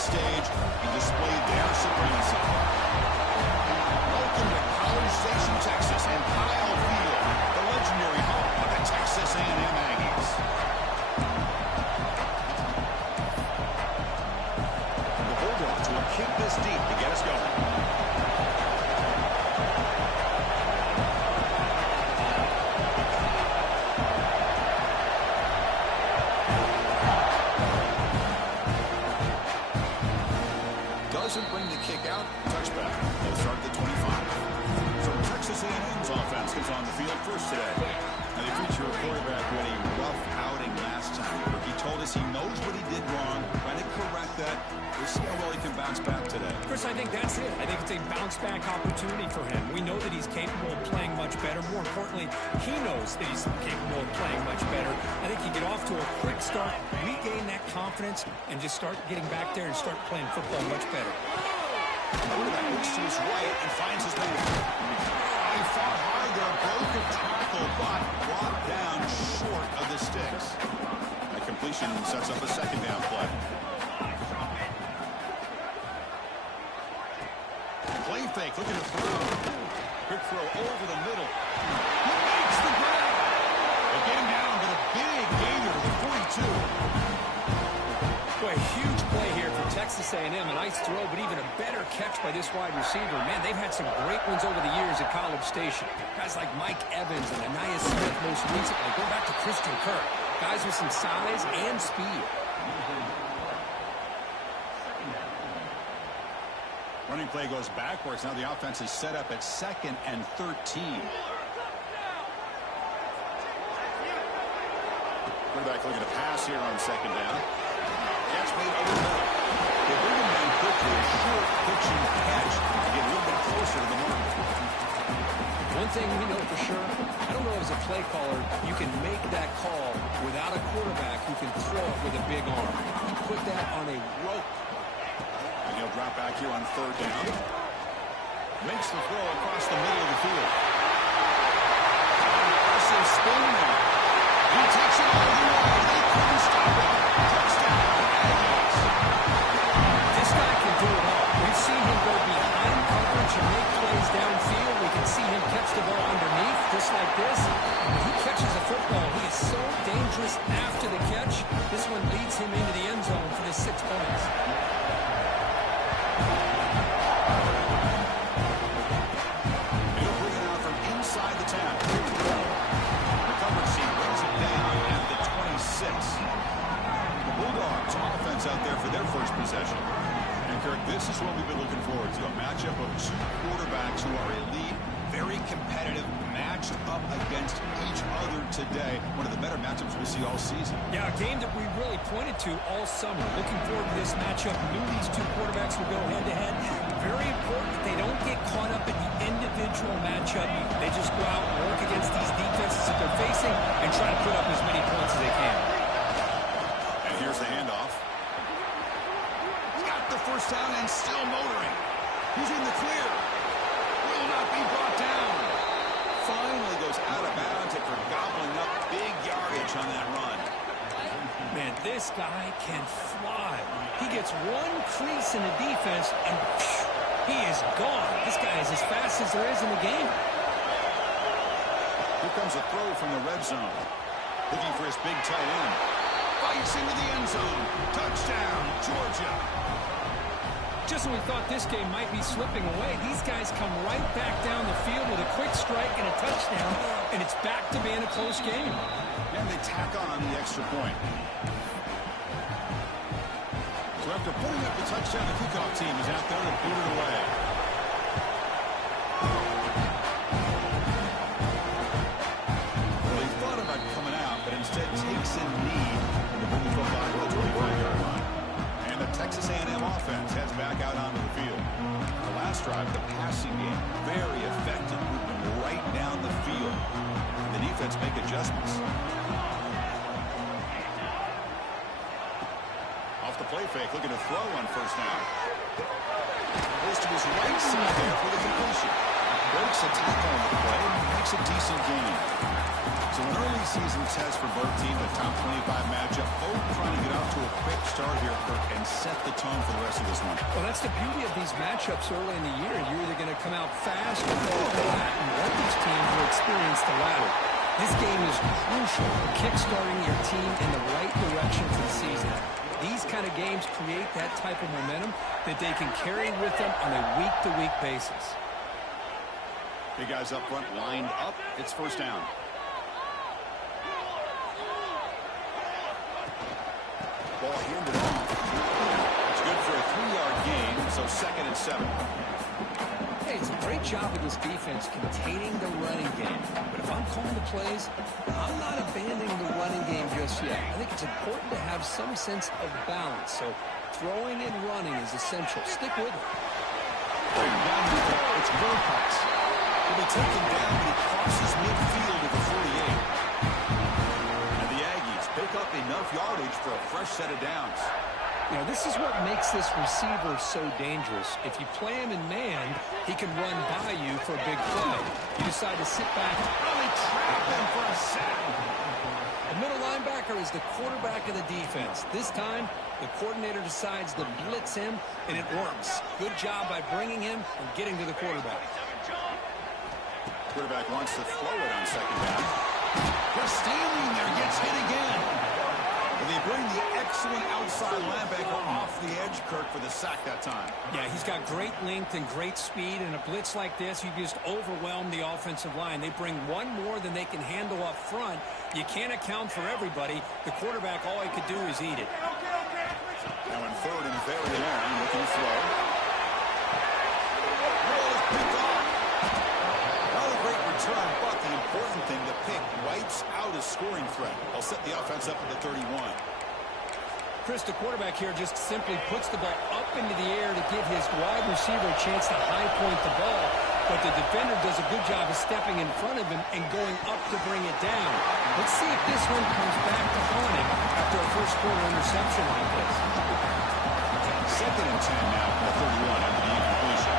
stage and display their supremacy. Welcome to College Station, Texas, and Kyle Field, the legendary home of the Texas A&M Aggies. The Bulldogs will kick this deep to get us going. Doesn't bring the kick out. Touchback. They'll start at the 25. So Texas A&M's offense comes on the field first today. Now they feature a quarterback who had a rough outing last time. He told us he knows what he did wrong, trying to correct that. We'll see how well he can bounce back today. Chris, I think that's it. I think it's a bounce-back opportunity for him. We know that he's capable of playing much better. More importantly, he knows that he's capable of playing much better. I think he get off to a quick start, regain that confidence, and just start getting back there and start playing football much better. Quarterback looks to his right and finds his man. He fought hard there, broke a tackle, but brought down short of the sticks. That completion sets up a second down play. Play fake, looking to throw. Quick throw over the middle. He makes the grab. They get him down, but a big gainer to the 42. Boy, huge play here for Texas A&M. A nice throw, but even a better catch by this wide receiver. Man, they've had some great ones over the years at College Station. Guys like Mike Evans and Anais Smith most recently. Go back to Christian Kirk. Guys with some size and speed. Running play goes backwards. Now the offense is set up at 2nd and 13. Quarterback looking to pass here on 2nd down. Catch made over the middle. They bring him down quickly. A short pitching catch to get a little bit closer to the mark. One thing we know for sure, I don't know as a play caller, you can make that call without a quarterback who can throw it with a big arm. He put that on a rope. And he'll drop back here on 3rd down. Makes the throw across the middle of the field. Impressive spin there. He takes it all the way. They couldn't stop it. Touchdown, Aggies. This guy can do it all. We've seen him go behind coverage and make plays downfield. We can see him catch the ball underneath, just like this. When he catches a football, he is so dangerous after the catch. This one leads him into the end zone for the 6 points. He'll bring it out from inside the 10. The coverage team brings it down at the 26. The Bulldogs offense out there for their first possession. And Kirk, this is what we've been looking forward to. A matchup of 2 quarterbacks who are elite, very competitive, matched up against each other today. One of the better matchups we'll see all season. Yeah, a game that we really pointed to all summer. Looking forward to this matchup. Knew these 2 quarterbacks would go head-to-head. Very important that they don't get caught up in the individual matchup. They just go out and work against these defenses that they're facing and try to put up as many points as they can. And here's the handoff. He's got the first down and still motoring. He's in the clear. Will not be brought down. Finally goes out of bounds after gobbling up big yardage on that run. Man, this guy can fly. He gets one crease in the defense, and he is gone. This guy is as fast as there is in the game. Here comes a throw from the red zone. Looking for his big tight end. Bites into the end zone. Touchdown, Georgia. Just when we thought this game might be slipping away, these guys come right back down the field with a quick strike and a touchdown, and it's back to being a close game. And they tack on the extra point. So after putting up the touchdown, the kickoff team is out there to boot it away. Well, he thought about coming out, but instead takes a knee to bring the football to the 25-yard line. And the Texas A&M offense heads back out onto the field. The last drive, the passing game, very effective, moving right down the field. The defense make adjustments. Off the play fake, looking to throw on first down. Goes to his right side there for the completion. Breaks a tackle on the play and makes a decent gain. So an early season test for both teams, a top 25 matchup. Both trying to get out to a quick start here, Kirk, and set the tone for the rest of this one. Well, that's the beauty of these matchups early in the year. You're either going to come out fast or go flat, and one of these teams will experience the latter. This game is crucial for kickstarting your team in the right direction for the season. These kind of games create that type of momentum that they can carry with them on a week-to-week basis. Big guys up front lined up. It's first down. Ball handed off. It's good for a 3-yard gain, so 2nd and 7. Hey, it's a great job of this defense containing the running game. But if I'm calling the plays, I'm not abandoning the running game just yet. I think it's important to have some sense of balance. So throwing and running is essential. Stick with it. It's Wilcox. He'll be taken down, but he crosses midfield at the 48. And the Aggies pick up enough yardage for a fresh set of downs. You know, this is what makes this receiver so dangerous. If you play him in man, he can run by you for a big play. You decide to sit back and really trap him for a sack. The middle linebacker is the quarterback of the defense. This time, the coordinator decides to blitz him, and it works. Good job by bringing him and getting to the quarterback. Quarterback wants to throw it on 2nd down. Just standing there, gets hit again. And they bring the excellent outside linebacker off the edge, Kirk, for the sack that time. Yeah, he's got great length and great speed. In a blitz like this, you just overwhelm the offensive line. They bring one more than they can handle up front. You can't account for everybody. The quarterback, all he could do is eat it. Now in 3rd and very long, looking to throw. Ball is picked off. Not a great return, but the important thing, the pick wipes out a scoring threat. They'll set the offense up at the 31. Chris, the quarterback here just simply puts the ball up into the air to give his wide receiver a chance to high point the ball, but the defender does a good job of stepping in front of him and going up to bring it down. Let's see if this one comes back to haunt him after a first-quarter interception like this. 2nd and 10 now from the 31 after the incompletion.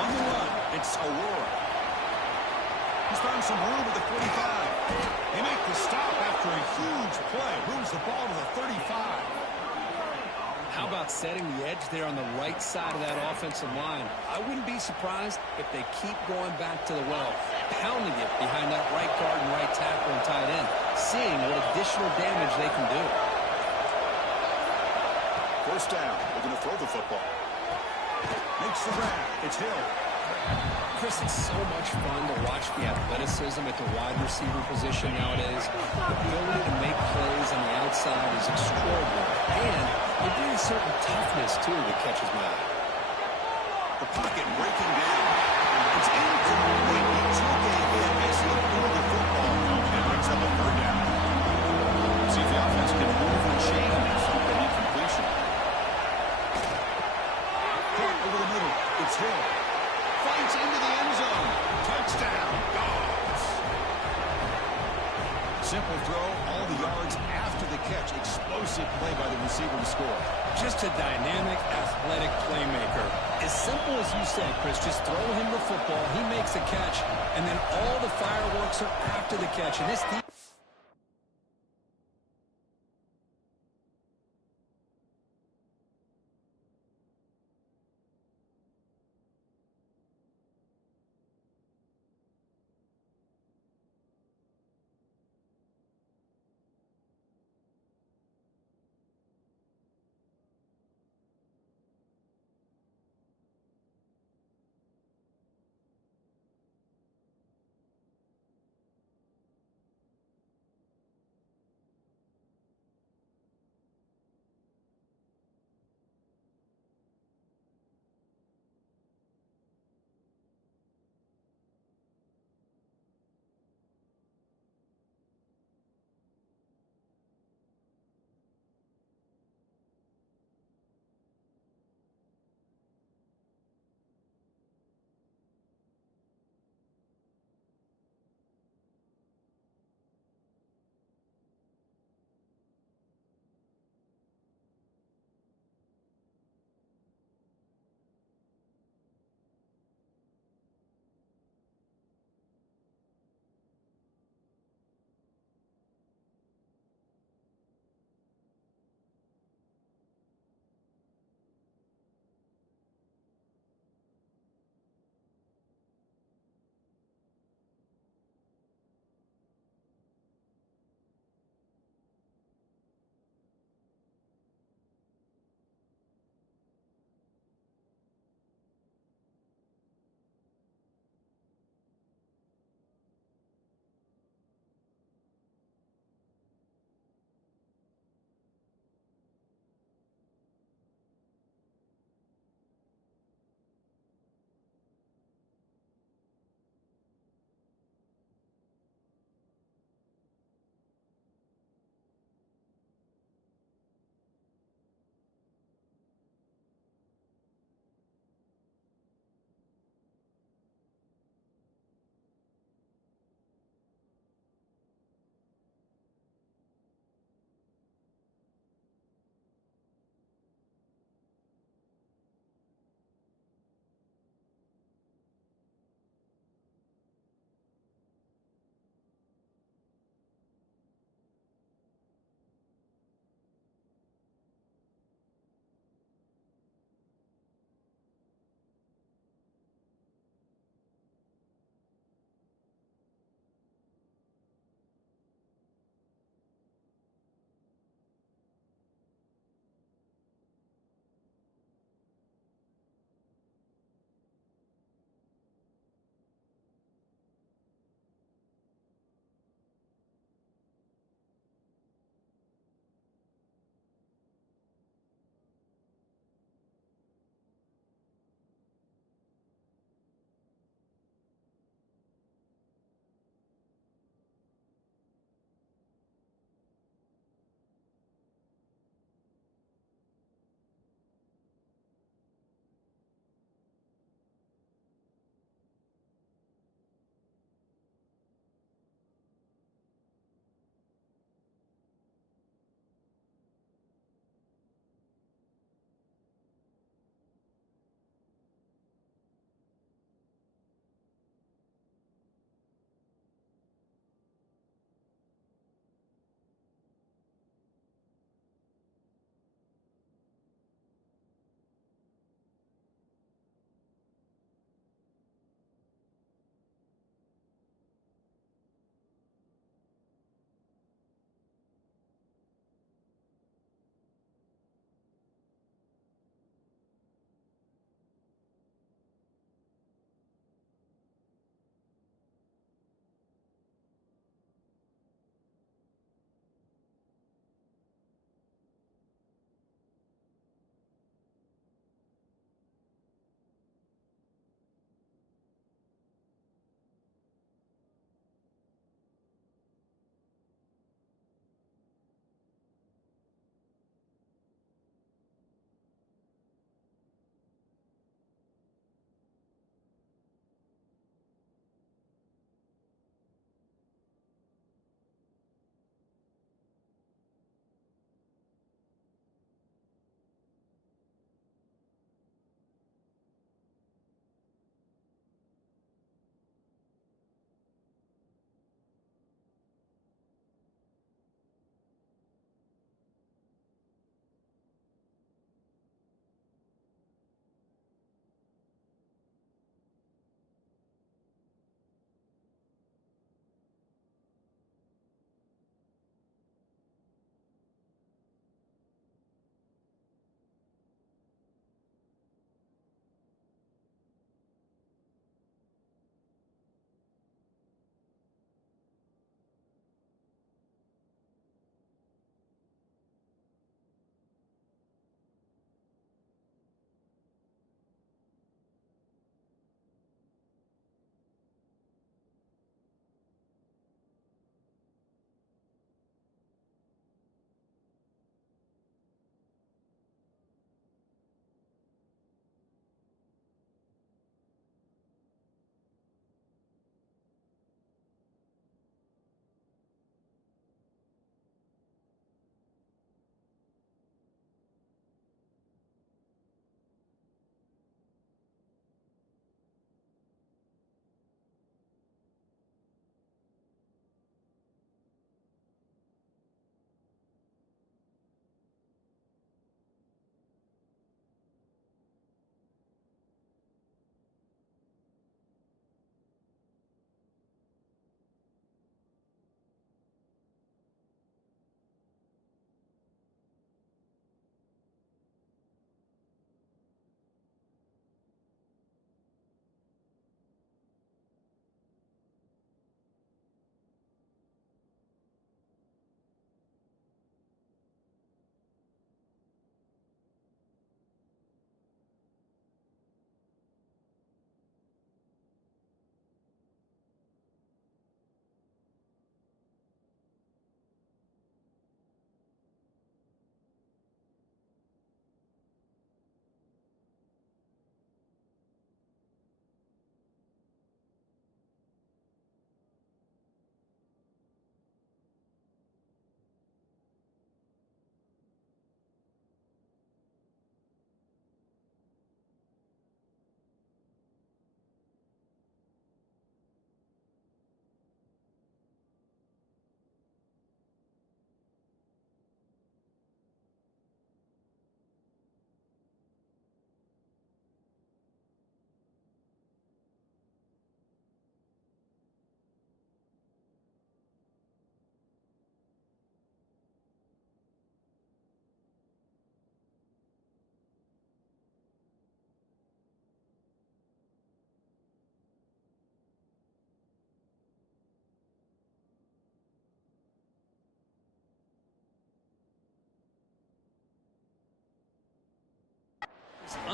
On the run, it's Aurora. He's found some room at the 45. They make the stop after a huge play. Moves the ball to the 35. How about setting the edge there on the right side of that offensive line? I wouldn't be surprised if they keep going back to the well, pounding it behind that right guard and right tackle and tight end, seeing what additional damage they can do. First down. They're going to throw the football. Makes the grab. It's Hill. Chris, it's so much fun to watch the athleticism at the wide receiver position nowadays. The ability to make plays on the outside is extraordinary. And it brings certain toughness, too, that catches my eye. The pocket breaking down. It's incomplete. He took a hit as he pulled the football and brings up a 3rd down. See if the offense can move and change off that incompletion. Caught over the middle. It's Hill. Fights into the end zone. Touchdown, Dogs. Simple throw, all the yards after the catch. Explosive play by the receiver to score. Just a dynamic, athletic playmaker. As simple as you said, Chris, just throw him the football, he makes a catch, and then all the fireworks are after the catch. And this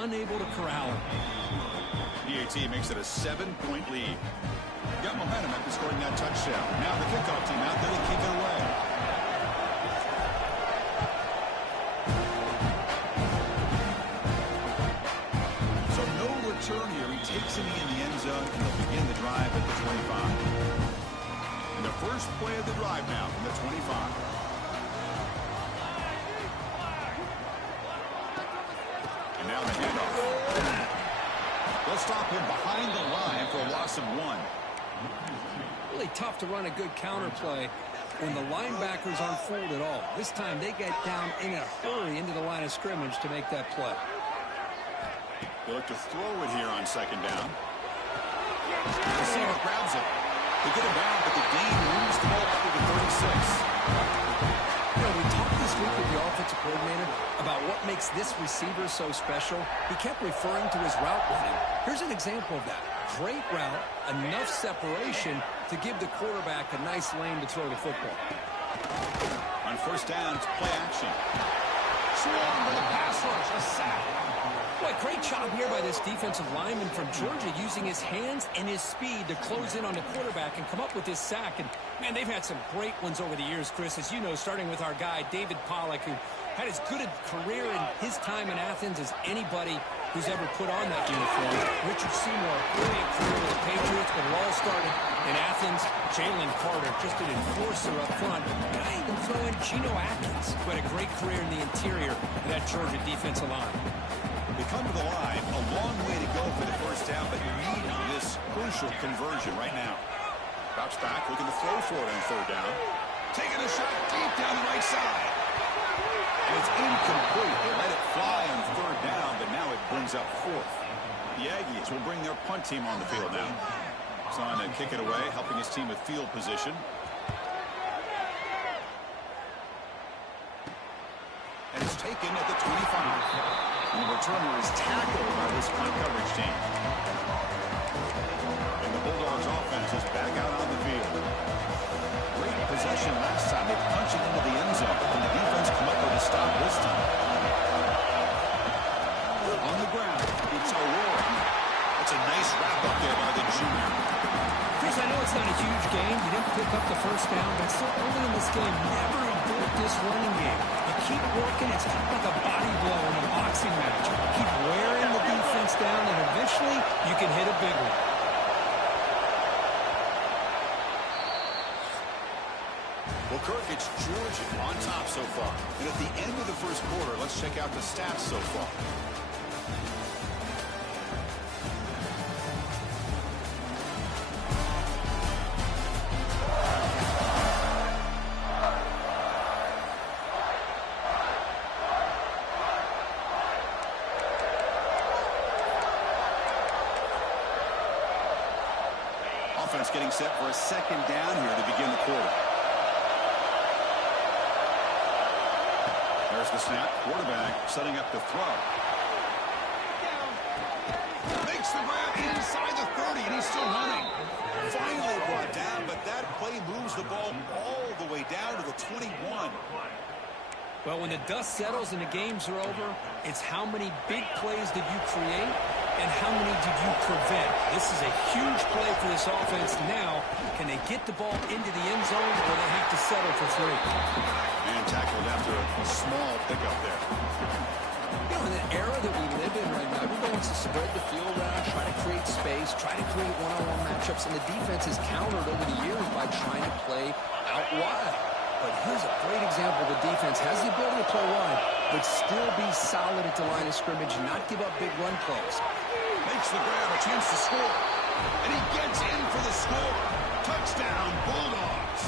unable to corral him. PAT makes it a 7-point lead. Got momentum after scoring that touchdown. Now the kickoff team out there to kick it away. So no return here. He takes it in the end zone, and they'll begin the drive at the 25. And the first play of the drive now from the 25. And now the handoff. They'll stop him behind the line for a loss of 1. Really tough to run a good counter play when the linebackers aren't fooled at all. This time they get down in a hurry into the line of scrimmage to make that play. They look to throw it here on second down. The receiver grabs it. They get him down, but the gain moves the ball up to the 36. You know, we talked this week with the offensive coordinator about what makes this receiver so special. He kept referring to his route running. Here's an example of that. Great route, enough separation to give the quarterback a nice lane to throw the football. On first down, it's play action. Swarm with a pass rush, a sack. Boy, great job here by this defensive lineman from Georgia using his hands and his speed to close in on the quarterback and come up with this sack. And, man, they've had some great ones over the years, Chris, as you know, starting with our guy, David Pollack, who had as good a career in his time in Athens as anybody who's ever put on that uniform. Richard Seymour, brilliant career with the Patriots, but it all started in Athens. Jalen Carter, just an enforcer up front. And I even throw in Geno Atkins, who had a great career in the interior of that Georgia defensive line. They come to the line, a long way to go for the first down, but you need this crucial conversion right now. Drops back, looking to throw for it on third down. Taking a shot deep down the right side. And it's incomplete. They let it fly on third down, but now it brings up fourth. The Aggies will bring their punt team on the field now. It's on to kick it away, helping his team with field position. And it's taken at the 25. And the returner is tackled by this punt coverage team. And the Bulldogs offense is back out on the field. Great possession last time. They punch it into the end zone. And the defense come up with a stop this time. On the ground, it's Aurora. That's a nice wrap up there by the junior. Chris, I know it's not a huge game. You didn't pick up the first down, but so early in this game, never abort this running game. You keep working. It's kind of like a body blow in a boxing match. Keep wearing the defense down, and eventually you can hit a big one. Well, Kirk, it's Georgia on top so far. And at the end of the first quarter, let's check out the stats so far. Offense getting set for a second down here to begin the quarter. There's the snap. Quarterback setting up the throw. Makes the grab inside the 30, and he's still running. Finally brought down, but that play moves the ball all the way down to the 21. Well, when the dust settles and the games are over, it's how many big plays did you create and how many did you prevent? This is a huge play for this offense. Now, can they get the ball into the end zone, or they have to settle for 3? And tackled after a small pickup there. You know, in the era that we live in right now, everyone wants to spread the field around, try to create space, try to create one-on-one matchups, and the defense has countered over the years by trying to play out wide. But here's a great example. The defense has the ability to play wide, but still be solid at the line of scrimmage and not give up big run plays. Makes the grab, a chance to score. And he gets in for the score. Touchdown, Bulldogs.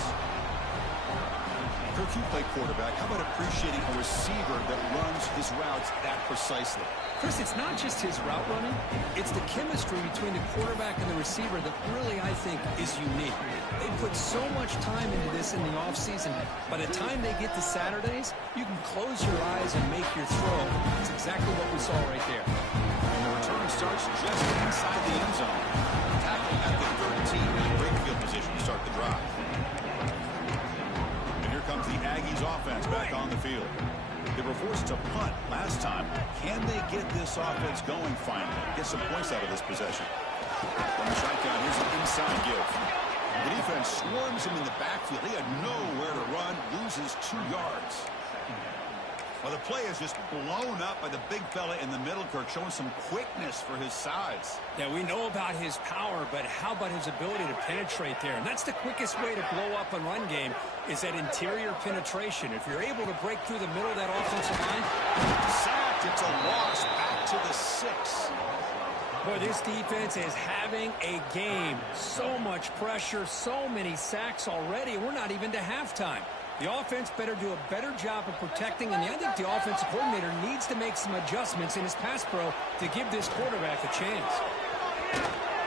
Kirk, you play quarterback. How about appreciating a receiver that runs his routes that precisely? Chris, it's not just his route running. It's the chemistry between the quarterback and the receiver that really, I think, is unique. They put so much time into this in the offseason. By the time they get to Saturdays, you can close your eyes and make your throw. It's exactly what we saw right there. And the return starts just inside the end zone. Tackling at the 13 in great field position to start the drive. And here comes the Aggies offense back on the field. They were forced to punt last time. Can they get this offense going finally? Get some points out of this possession. From the shotgun, here's an inside give. The defense swarms him in the backfield. He had nowhere to run, loses 2 yards. Well, the play is just blown up by the big fella in the middle, Kirk, showing some quickness for his size. Yeah, we know about his power, but how about his ability to penetrate there? And that's the quickest way to blow up a run game, is that interior penetration. If you're able to break through the middle of that offensive line. Sacked. It's a loss back to the 6. Boy, this defense is having a game. So much pressure, so many sacks already. We're not even to halftime. The offense better do a better job of protecting, and I think the offensive coordinator needs to make some adjustments in his pass pro to give this quarterback a chance.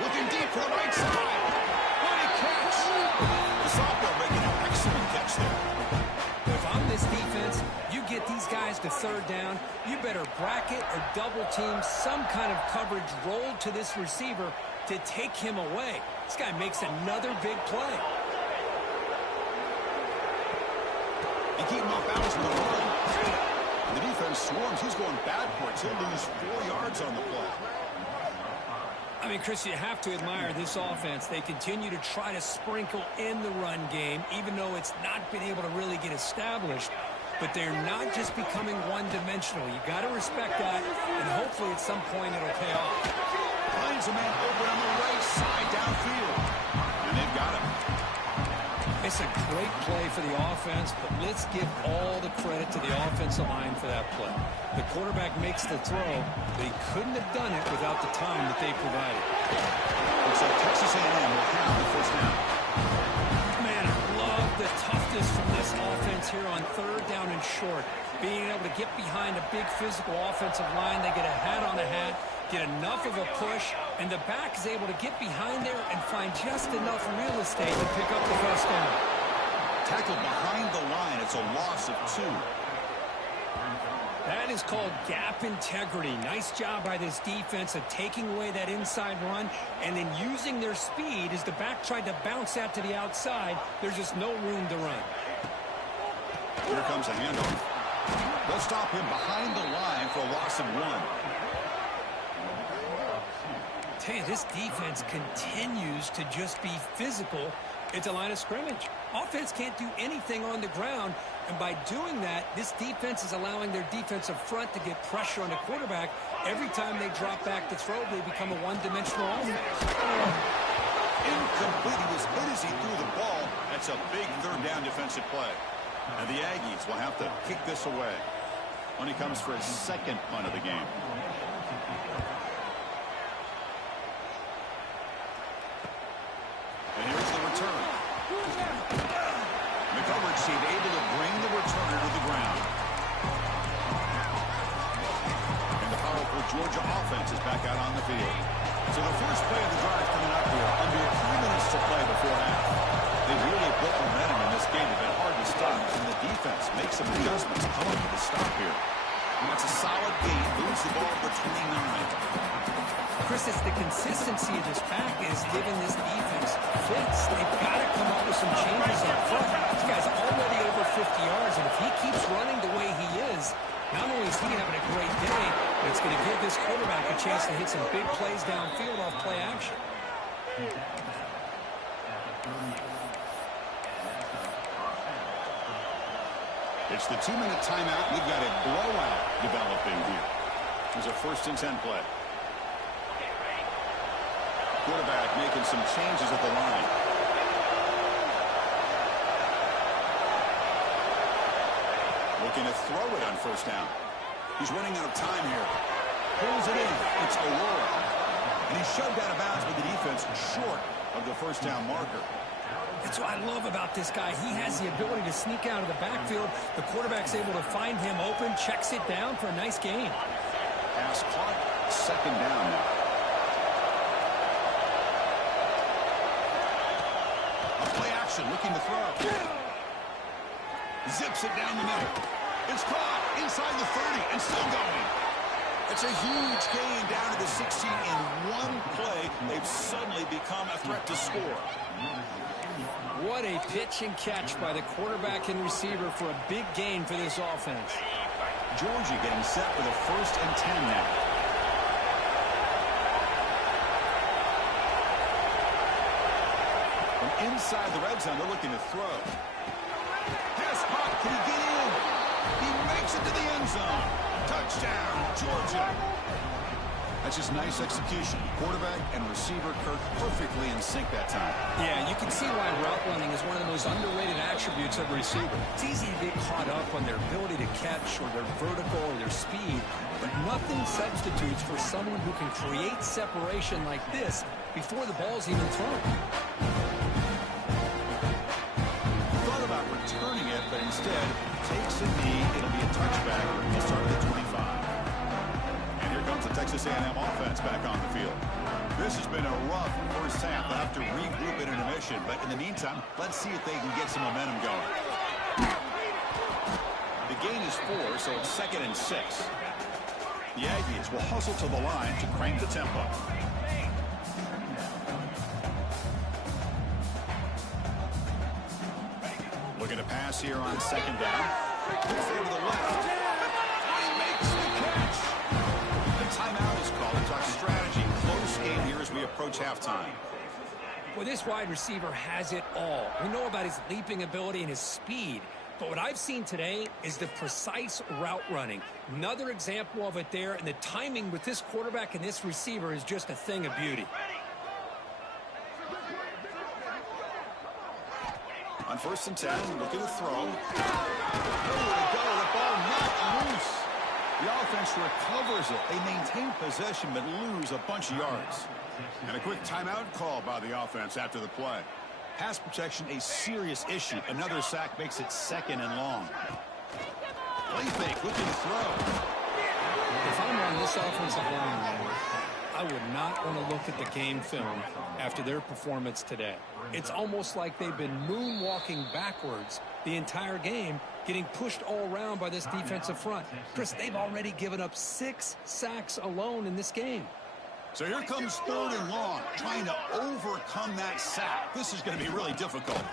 Looking deep for the right side. What a catch. The sophomore making an excellent catch there. If I'm this defense, you get these guys to third down, you better bracket or double team some kind of coverage rolled to this receiver to take him away. This guy makes another big play. They keep him off balance with the run. And the defense swarms. He's going backwards. He'll lose 4 yards on the play. I mean, Chris, you have to admire this offense. They continue to try to sprinkle in the run game, even though it's not been able to really get established. But they're not just becoming one-dimensional. You got to respect that, and hopefully at some point it'll pay off. Finds a man open on the right side downfield. And they've got him. It's a great play for the offense, but let's give all the credit to the offensive line for that play. The quarterback makes the throw, but he couldn't have done it without the time that they provided. Looks like Texas A&M will have the first down. Man, I love the toughness from this offense here on third down and short. Being able to get behind a big physical offensive line, they get a hat on a hat, get enough of a push, and the back is able to get behind there and find just enough real estate to pick up the first down. Tackled behind the line. It's a loss of 2. That is called gap integrity. Nice job by this defense of taking away that inside run and then using their speed as the back tried to bounce that to the outside. There's just no room to run. Here comes a handoff. They'll stop him behind the line for a loss of 1. Tell you, this defense continues to just be physical at the line of scrimmage. Offense can't do anything on the ground, and by doing that, this defense is allowing their defensive front to get pressure on the quarterback. Every time they drop back to throw, they become a one-dimensional offense. Incomplete. He was hit as he threw the ball. That's a big third down defensive play. And the Aggies will have to kick this away when he comes for his second punt of the game. And here's the return. The coverage team able to bring the returner to the ground. And the powerful Georgia offense is back out on the field. So the first play of the drive coming up here. Under 3 minutes to play before half. They really built momentum in this game. It's been hard to stop. And the defense makes some adjustments coming to the stop here. And that's a solid gain. Moves the ball for 29. Chris, it's the consistency of this pack is giving this defense fits. They've got to come up with some changes up front. This guy's already over 50 yards, and if he keeps running the way he is, not only is he having a great day, but it's going to give this quarterback a chance to hit some big plays downfield off play action. It's the 2-minute timeout. We've got a blowout developing here. There's a 1st and 10 play. Quarterback making some changes at the line. Looking to throw it on 1st down. He's running out of time here. Pulls it in. It's Aurora. And he's shoved out of bounds with the defense short of the 1st down marker. That's what I love about this guy. He has the ability to sneak out of the backfield. The quarterback's able to find him open, checks it down for a nice gain. Pass caught. 2nd down now. Looking to throw. Zips it down the middle. It's caught inside the 30 and still going. It's a huge gain down to the 16 in one play. They've suddenly become a threat to score. What a pitch and catch by the quarterback and receiver for a big gain for this offense. Georgia getting set for the 1st and 10 now. From inside the red zone, they're looking to throw. Pass caught. Can he get in? He makes it to the end zone. Touchdown, Georgia. That's just nice execution. Quarterback and receiver Kirk perfectly in sync that time. Yeah, you can see why route running is one of the most underrated attributes of a receiver. It's easy to get caught up on their ability to catch or their vertical or their speed, but nothing substitutes for someone who can create separation like this before the ball's even thrown. Thought about returning it, but instead takes a knee. It'll be a touchback. He'll start at the 25. Comes the Texas A&M offense back on the field. This has been a rough first half. They'll have to regroup at intermission, but in the meantime, let's see if they can get some momentum going. The gain is 4, so it's 2nd and 6. The Aggies will hustle to the line to crank the tempo. Looking to pass here on 2nd down. Over the left. He makes the catch. Timeout is called to talk strategy. Close game here as we approach halftime. Well, this wide receiver has it all. We know about his leaping ability and his speed, but what I've seen today is the precise route running. Another example of it there, and the timing with this quarterback and this receiver is just a thing of beauty. On 1st and 10, looking to throw. Nowhere to go. The ball not loose. The offense recovers it. They maintain possession but lose a bunch of yards. And a quick timeout call by the offense after the play. Pass protection a serious issue. Another sack makes it 2nd and long. Play fake, looking to throw. If I'm on this offensive line, I would not want to look at the game film after their performance today. It's almost like they've been moonwalking backwards the entire game, getting pushed all around by this defensive front. Chris, they've already given up 6 sacks alone in this game. So here comes 3rd and long, trying to overcome that sack. This is going to be really difficult.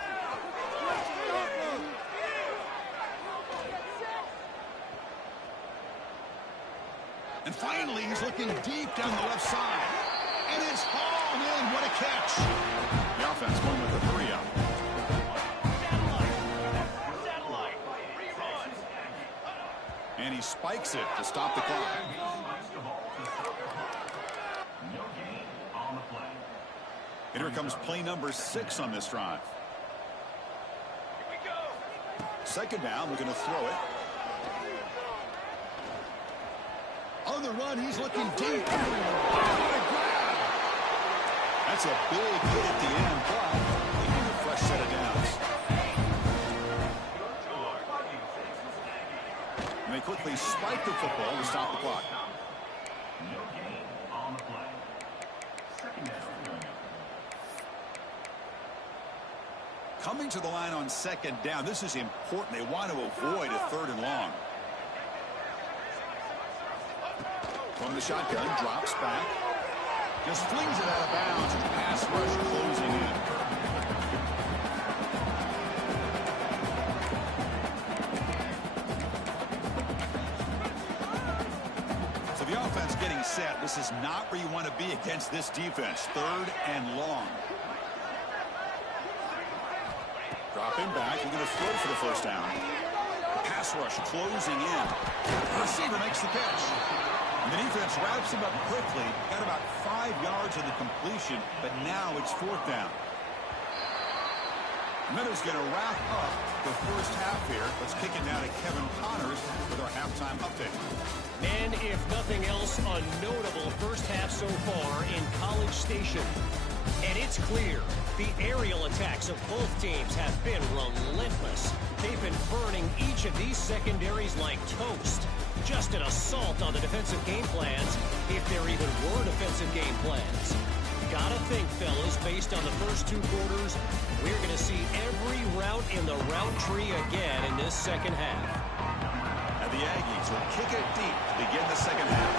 And finally, he's looking deep down the left side. And it's hauled in. What a catch. The offense going with the 3 out. And he spikes it to stop the clock. And here comes play number 6 on this drive. 2nd down, we're going to throw it. On the run, he's looking deep. What a grab! That's a big hit at the end, but they need a fresh set of downs. And they quickly spike the football to stop the clock. Coming to the line on 2nd down, this is important. They want to avoid a 3rd and long. From the shotgun, drops back. Just flings it out of bounds, and pass rush closing in. So the offense getting set. This is not where you want to be against this defense. 3rd and long. Dropping back. You're going to throw for the 1st down. Pass rush closing in. The receiver makes the catch. And the defense wraps him up quickly. Got about 5 yards of the completion, but now it's 4th down. Miller's going to wrap up the first half here. Let's kick it now to Kevin Connors with our halftime update. And if nothing else, a notable first half so far in College Station. And it's clear the aerial attacks of both teams have been relentless. They've been burning each of these secondaries like toast. Just an assault on the defensive game plans, if there even were defensive game plans. Gotta think, fellas, based on the first 2 quarters, we're going to see every route in the route tree again in this second half. And the Aggies will kick it deep to begin the second half.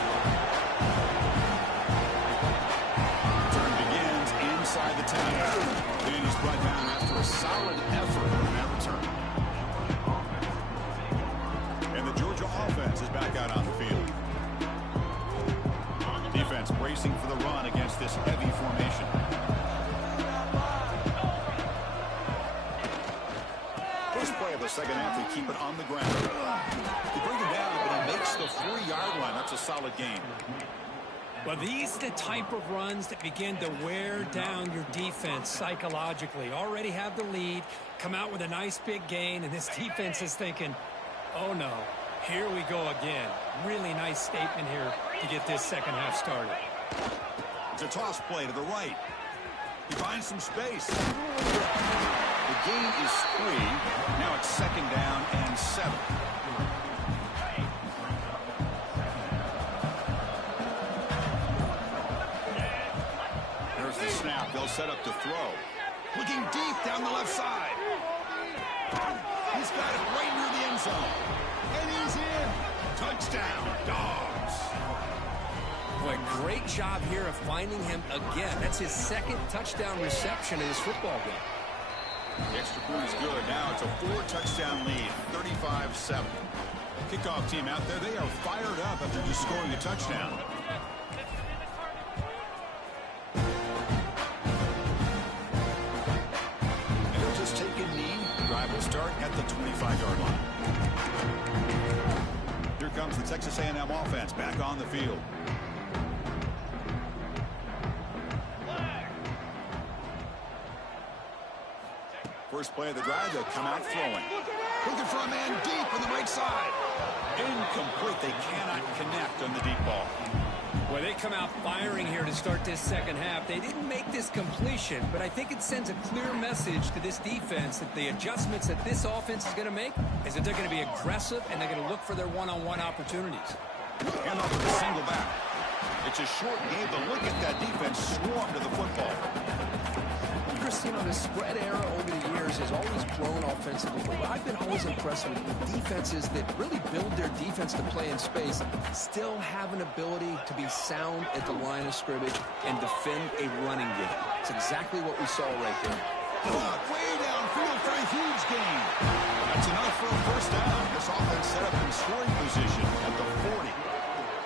Turn begins inside the 10. And he's brought down after a solid effort on that return. And the Georgia offense is back out on the field. Defense bracing for the run against this heavy formation. First play of the second half, they keep it on the ground. They bring him down, but he makes the 3-yard line. That's a solid gain. Well, these are the type of runs that begin to wear down your defense psychologically. Already have the lead, come out with a nice big gain, and this defense is thinking, oh no, here we go again. Really nice statement here to get this second half started. It's a toss play to the right. He finds some space. The gain is 3. Now it's 2nd down and 7. There's the snap. They'll set up to throw. Looking deep down the left side. He's got it right near the end zone. And he's in. Touchdown, Dogs. Boy, great job here of finding him again. That's his 2nd touchdown reception in his football game. The extra point is good. Now it's a 4-touchdown lead, 35-7. Kickoff team out there, they are fired up after just scoring a touchdown. And they'll just take a knee. Drive will start at the 25-yard line. Here comes the Texas A&M offense back on the field. First play of the drive, they'll come out throwing. Looking for a man deep on the right side. Incomplete. They cannot connect on the deep ball. Well, they come out firing here to start this second half. They didn't make this completion, but I think it sends a clear message to this defense that the adjustments that this offense is going to make is that they're going to be aggressive and they're going to look for their one-on-one opportunities. And off with a single back. It's a short game, but look at that defense swarm to the football. Chris, you know, the spread era over the years has always grown offensively, but I've been always impressed with the defenses that really build their defense to play in space, still have an ability to be sound at the line of scrimmage and defend a running game. It's exactly what we saw right there. Way downfield for a huge gain. That's enough for a first down. This offense set up in scoring position at the 40.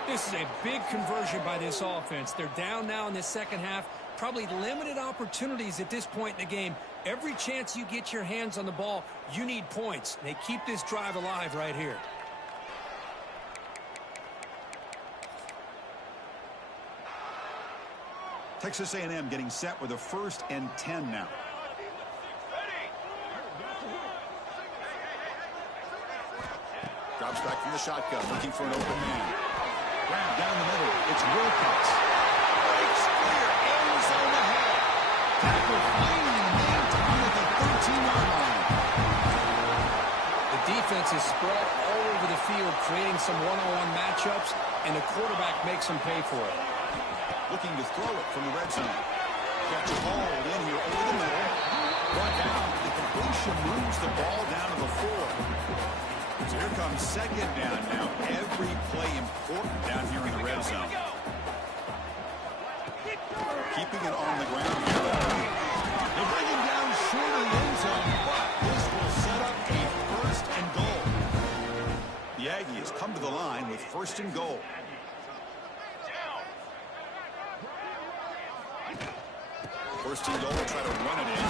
This is a big conversion by this offense. They're down now in the second half. Probably limited opportunities at this point in the game. Every chance you get your hands on the ball, you need points. They keep this drive alive right here. Texas A&M getting set with a 1st and 10 now. Drops back from the shotgun, looking for an open man. Grab down the middle. It's Wilcox. Breaks clear. Airs on the head. Tackle finally made down at the 13-yard line. The defense is spread all over the field, creating some one-on-one matchups, and the quarterback makes them pay for it. Looking to throw it from the red zone. Catch a ball in here over the middle. Brought down. The completion moves the ball down to the 4. So here comes 2nd down now. Every play important down here in the red zone. Keeping it on the ground. They bring him down short of the end zone, but this will set up a 1st and goal. The Aggies come to the line with 1st and goal. First and goal, try to run it in.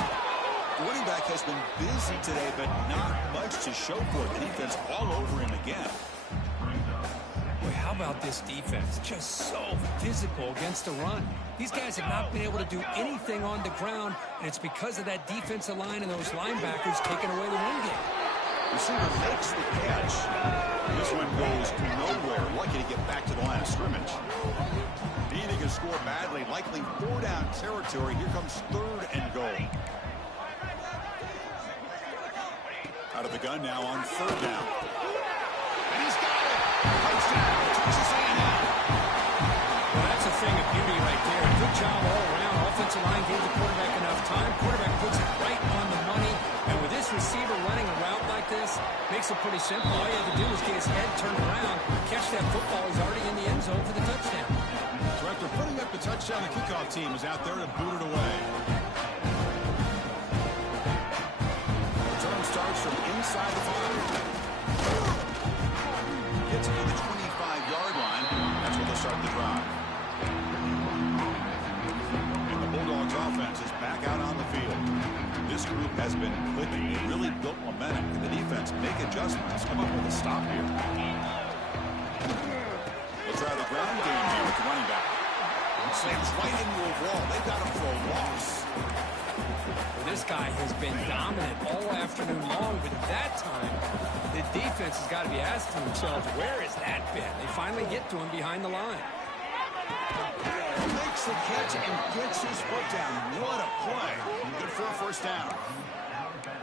The running back has been busy today, but not much to show for it. The defense all over him again. Boy, how about this defense? Just so physical against the run. These guys have not been able to do anything on the ground, and it's because of that defensive line and those linebackers taking away the run game. Receiver makes the catch. This one goes nowhere. Lucky to get back to the line of scrimmage. Needing to score badly, likely 4-down territory. Here comes 3rd and goal. Out of the gun now on 3rd down. And he's got it. Touchdown, Texas A&M. Well, that's a thing of beauty right there. Good job all around. Offensive line gave the quarterback enough time. Quarterback puts it right on the money. And with this receiver running a route like this, makes it pretty simple. All you have to do is get his head turned around, catch that football. He's already in the end zone for the touchdown. So after putting up the touchdown, the kickoff team is out there to boot it away. Return starts from inside the 5. gets it to the 25-yard line. That's where they'll start the drive. And the Bulldogs offense is back out on the field. This group has been clicking. They really built momentum. Can the defense make adjustments? Come up with a stop here. They'll try the ground game here with the running back. Slams right into a wall. They've got him for a loss. This guy has been dominant all afternoon long, but at that time, the defense has got to be asking themselves, where has that been? They finally get to him behind the line. Makes the catch and gets his foot down. What a play. Good for a first down.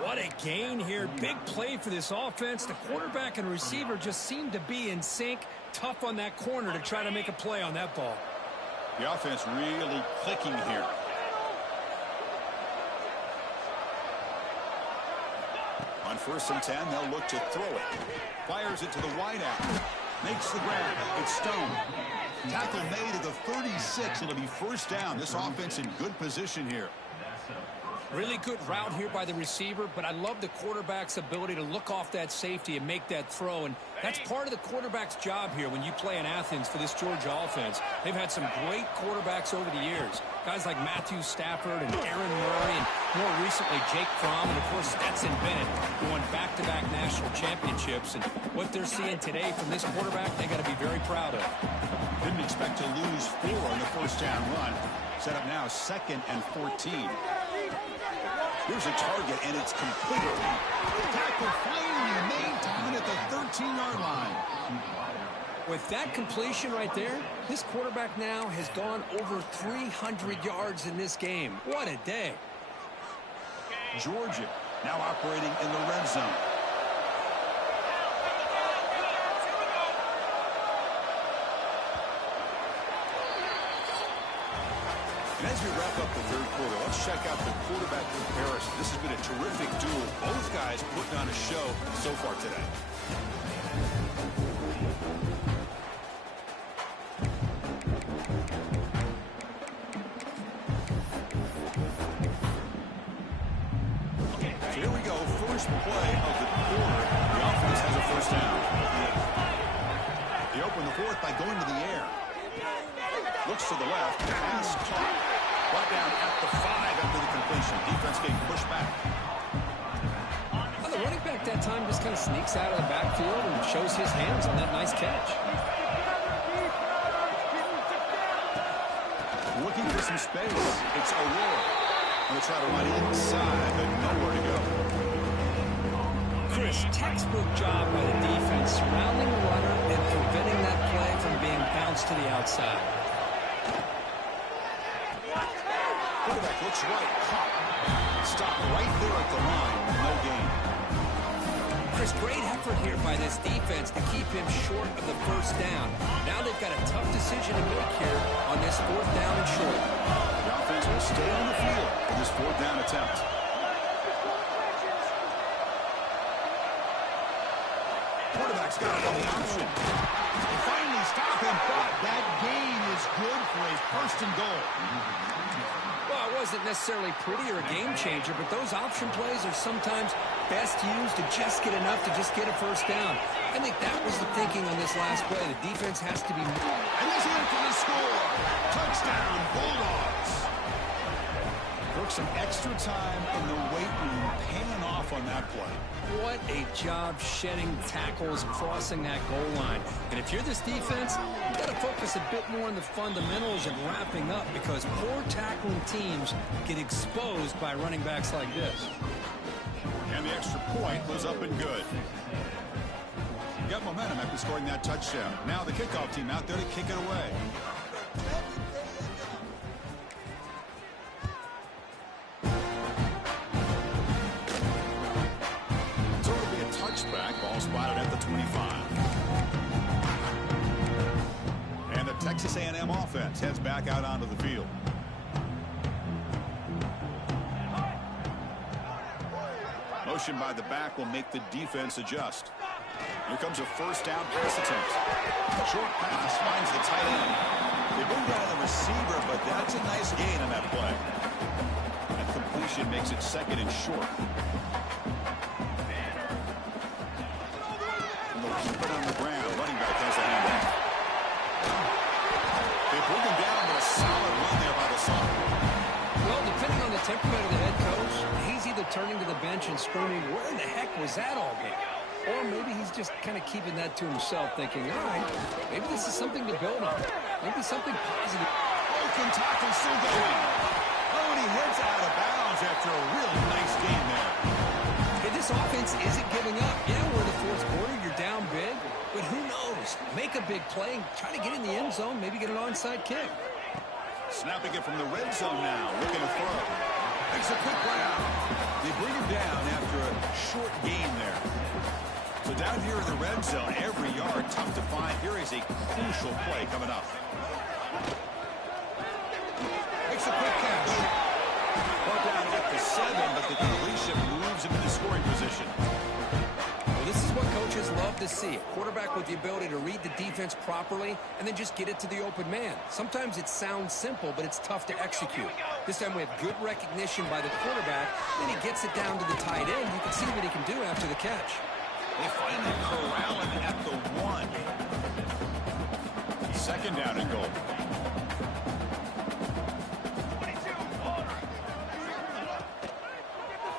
What a gain here. Big play for this offense. The quarterback and receiver just seem to be in sync. Tough on that corner to try to make a play on that ball. The offense really clicking here. On 1st and 10, they'll look to throw it. Fires it to the wideout. Makes the grab. It's Stone. Tackle made at the 36. It'll be first down. This offense in good position here. Really good route here by the receiver, but I love the quarterback's ability to look off that safety and make that throw. And that's part of the quarterback's job here when you play in Athens for this Georgia offense. They've had some great quarterbacks over the years. Guys like Matthew Stafford and Aaron Murray, and more recently Jake Fromm, and of course Stetson Bennett, who won back-to-back national championships. And what they're seeing today from this quarterback, they got to be very proud of. Didn't expect to lose 4 on the first down run. Set up now 2nd and 14. Here's a target, and it's complete. Tackle finally made, down at the 13-yard line. With that completion right there, this quarterback now has gone over 300 yards in this game. What a day. Georgia now operating in the red zone. And as we wrap up the third quarter, let's check out the quarterback comparison. This has been a terrific duel. Both guys putting on a show so far today. So here we go. First play of the quarter. The offense has a first down. They open the fourth by going to the air. Looks to the left. Pass caught. Brought down at the 5 after the completion. Defense getting pushed back. Well, the running back that time just kind of sneaks out of the backfield and shows his hands on that nice catch. Looking for some space. It's Aurora. Going to try to run inside, but nowhere to go. Chris, textbook job by the defense, surrounding the runner and preventing that play from being bounced to the outside. Quarterback looks right. Caught. Stop right there at the line. No gain. Chris, great effort here by this defense to keep him short of the first down. Now they've got a tough decision to make here on this 4th down and short. The offense will stay on the field for this 4th down attempt. Quarterback's got it on the option. They finally stop him, but that gain is good for a 1st and goal. Well, it wasn't necessarily pretty or a game changer, but those option plays are sometimes best used to just get enough to just get a first down. I think that was the thinking on this last play. The defense has to be... And he's in for the score. Touchdown, Bulldogs. Took some extra time in the weight room, paying off on that play. What a job shedding tackles, crossing that goal line. And if you're this defense, you got to focus a bit more on the fundamentals of wrapping up, because poor tackling teams get exposed by running backs like this. And the extra point was up and good. Got momentum after scoring that touchdown. Now the kickoff team out there to kick it away. So it'll be a touchback. Ball spotted at the 25. And the Texas A&M offense heads back out onto the field. Motion by the back will make the defense adjust. Here comes a first down pass attempt. Short pass finds the tight end. They moved out of the receiver, but that's a nice gain on that play. That completion makes it 2nd and short. And they'll keep it on the ground. Running back and screaming, where in the heck was that all game? Or maybe he's just kind of keeping that to himself, thinking, all right, maybe this is something to build on. Maybe something positive. Broken tackle still going. Oh, and he heads out of bounds after a real nice game there. Hey, this offense isn't giving up. Yeah, we're in the fourth quarter. You're down big. But who knows? Make a big play. Try to get in the end zone. Maybe get an onside kick. Snapping it from the red zone now. Looking to throw. Makes a quick grab. They bring him down after a short gain there. So down here in the red zone, every yard tough to find. Here is a crucial play coming up. Makes a quick catch. Brought down at the 7, but the completion moves him into scoring position. Well, this is what coaches love to see. A quarterback with the ability to read the defense properly and then just get it to the open man. Sometimes it sounds simple, but it's tough to execute. This time we have good recognition by the quarterback. Then he gets it down to the tight end. You can see what he can do after the catch. They finally corral him at the 1. Second down and goal.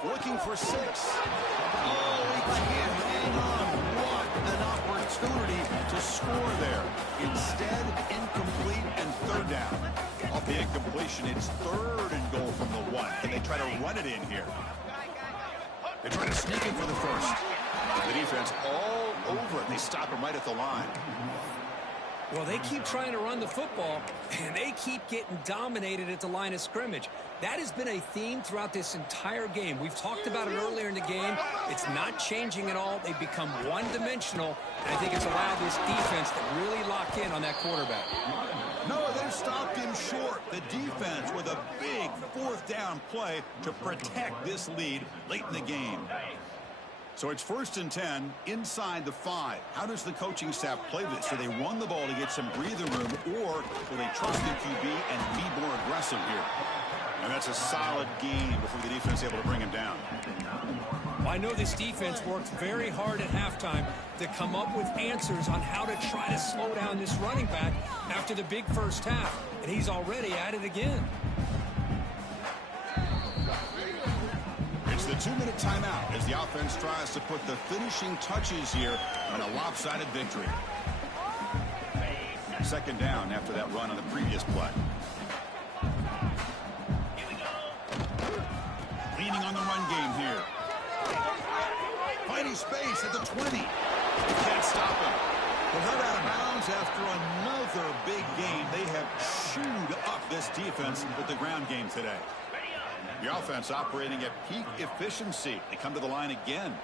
Looking for 6. Oh, he can't hang on. What an opportunity to score there. Instead, incomplete and third down. Off the incompletion, it's third and goal from the 1. And they try to run it in here. They try to sneak in for the first. The defense all over it. They stop him right at the line. Well, they keep trying to run the football, and they keep getting dominated at the line of scrimmage. That has been a theme throughout this entire game. We've talked about it earlier in the game. It's not changing at all. They've become one-dimensional, and I think it's allowed this defense to really lock in on that quarterback. No, they've stopped him short. The defense with a big fourth down play to protect this lead late in the game. So it's 1st and 10 inside the 5. How does the coaching staff play this? Do they run the ball to get some breathing room, or will they trust the QB and be more aggressive here? And that's a solid game before the defense is able to bring him down. Well, I know this defense worked very hard at halftime to come up with answers on how to try to slow down this running back after the big first half, and he's already at it again. It's the 2-minute timeout as the offense tries to put the finishing touches here on a lopsided victory. Second down after that run on the previous play. Leaning on the run game here. Finding space at the 20. You can't stop him. They're held out of bounds after another big game. They have chewed up this defense with the ground game today. The offense operating at peak efficiency. They come to the line again.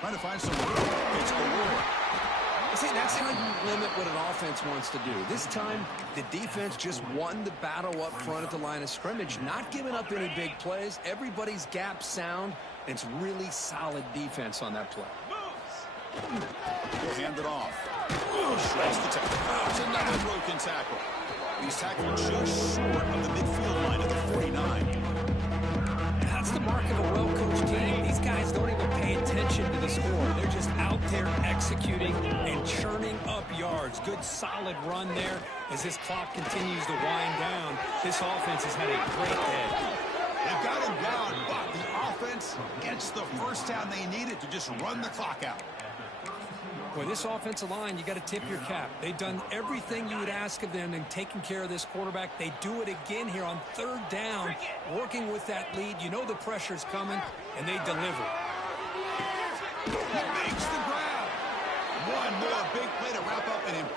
Trying to find some room. It's Galore. See, that's how you limit what an offense wants to do. This time, the defense just won the battle up front at the line of scrimmage, not giving up any big plays. Everybody's gap sound, and it's really solid defense on that play. He'll hand it off. Shreds the tackle. It's another broken tackle. He's tackled just short of the midfield line at the 49. That's the mark of a well-coached team. These guys don't even pay attention to the score. They're just out there executing and churning up yards. Good, solid run there as this clock continues to wind down. This offense has had a great day. They've got him down, but the offense gets the first down they needed to just run the clock out. Boy, this offensive line, you got to tip your cap. They've done everything you would ask of them in taking care of this quarterback. They do it again here on third down, working with that lead. You know the pressure's coming, and they deliver. He makes the grab. One more big play to wrap up an impressive